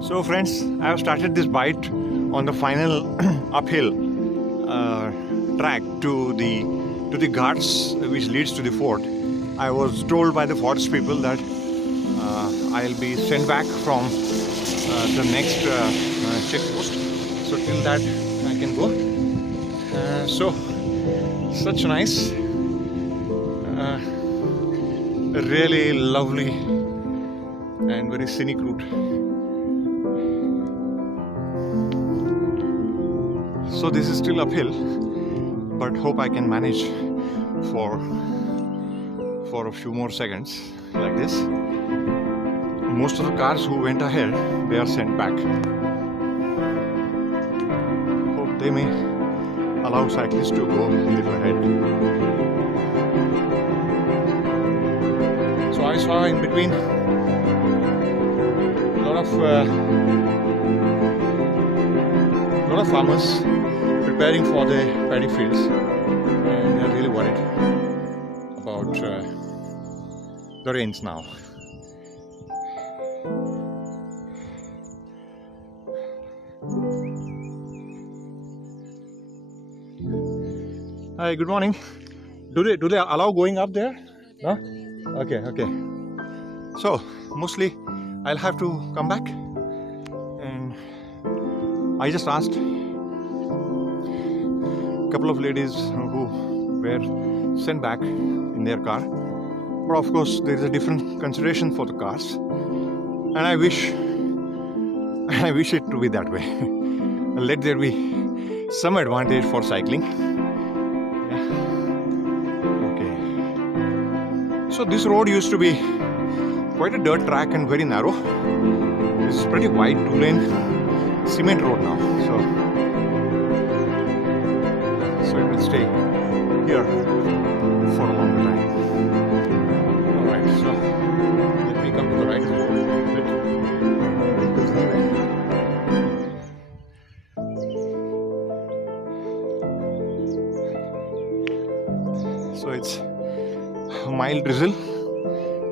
So friends, I have started this bite on the final uphill track to the ghats which leads to the fort. I was told by the forest people that I'll be sent back from the next check post. So till that I can go. So such nice, really lovely and very scenic route. So this is still uphill, but hope I can manage for a few more seconds like this. Most of the cars who went ahead, they are sent back. Hope they may allow cyclists to go a little ahead. So I saw in between a lot of farmers preparing for the paddy fields, and they're really worried about the rains now. Hi, good morning. Do they allow going up there? No? Okay. So mostly I'll have to come back, and I just asked a couple of ladies who were sent back in their car, but of course there is a different consideration for the cars, and I wish it to be that way. Let there be some advantage for cycling. Yeah. Okay. So this road used to be quite a dirt track and very narrow. This is pretty wide 2-lane cement road now. So it will stay here for a longer time. Alright, so let me come to the right road. So it's a mild drizzle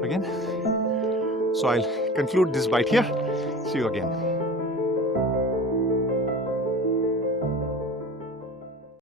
again. So I'll conclude this bite here. See you again.